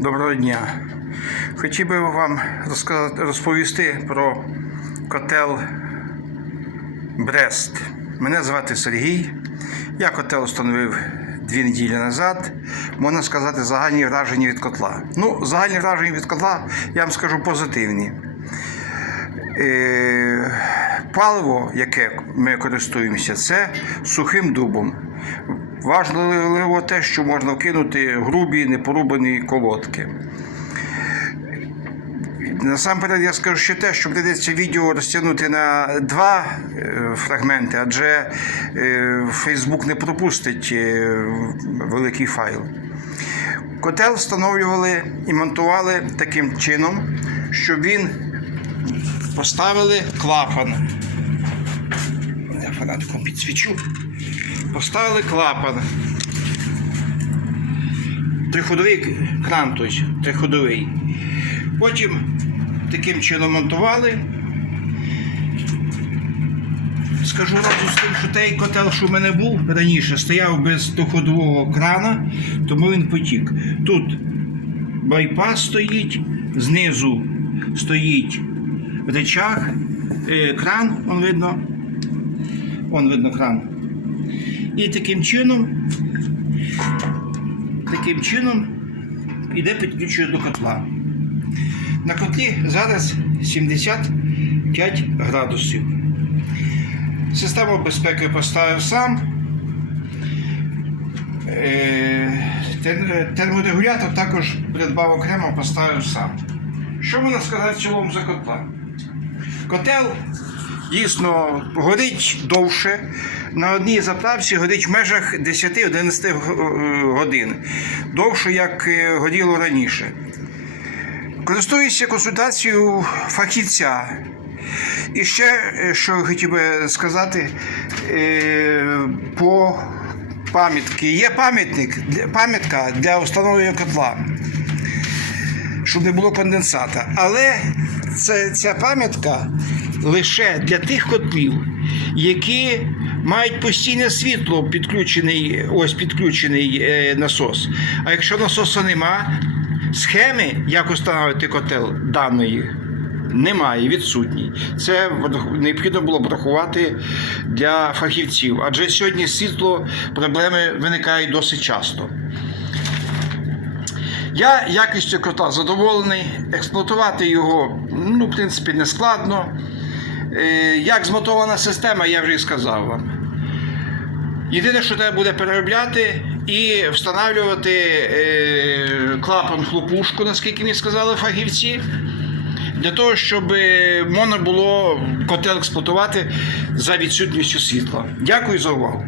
Доброго дня. Хотів би вам розповісти про котел Брест. Мене звати Сергій. Я котел встановив дві неділі назад. Можна сказати, загальні враження від котла. Ну, загальні враження від котла я вам скажу позитивні. Е, Паливо, яке ми користуємося, це сухим дубом. Важливо те, що можна вкинути грубі непорубані колодки. Насамперед я скажу ще те, що прийдеться відео розтягнути на два е, фрагменти, адже е, Facebook не пропустить е, великий файл. Котел встановлювали і монтували таким чином, щоб він поставили клапан. Я фанатиком підсвічу. Поставили клапан. Триходовий кран, тобто триходовий. Потім таким чином монтували. Скажу разу з тим, що той котел, що в мене був раніше, стояв без доходового крана, тому він потік. Тут байпас стоїть, знизу стоїть речах, е, кран, он видно. Вон видно кран. І таким чином, таким чином іде підключення до котла. На котлі зараз 75 градусів. Систему безпеки поставив сам. Е, Терморегулятор також придбав окремо, поставив сам. Що можна сказати в цілому за котла? Котел дійсно горить довше. На одній заправці горить в межах 10-11 годин. Довше, як е, горіло раніше. Користуюся консультацією фахівця. І ще, е, що хотів би сказати, е, по пам'ятки. Є пам'ятник, пам'ятка для встановлення котла, щоб не було конденсата. Але це, ця пам'ятка лише для тих котлів, які мають постійне світло, підключений, ось підключений е, насос. А якщо насосу нема, схеми, як встановити котел даної, немає, відсутній. Це необхідно було б врахувати для фахівців, адже сьогодні світло проблеми виникають досить часто. Я якістю кота задоволений, експлуатувати його, ну, в принципі, не складно. Е, Як змотована система, я вже і сказав вам. Єдине, що треба буде переробляти і встановлювати е, клапан хлопушку, наскільки мені сказали фахівці, для того, щоб е, можна було котел експлуатувати за відсутністю світла. Дякую за увагу.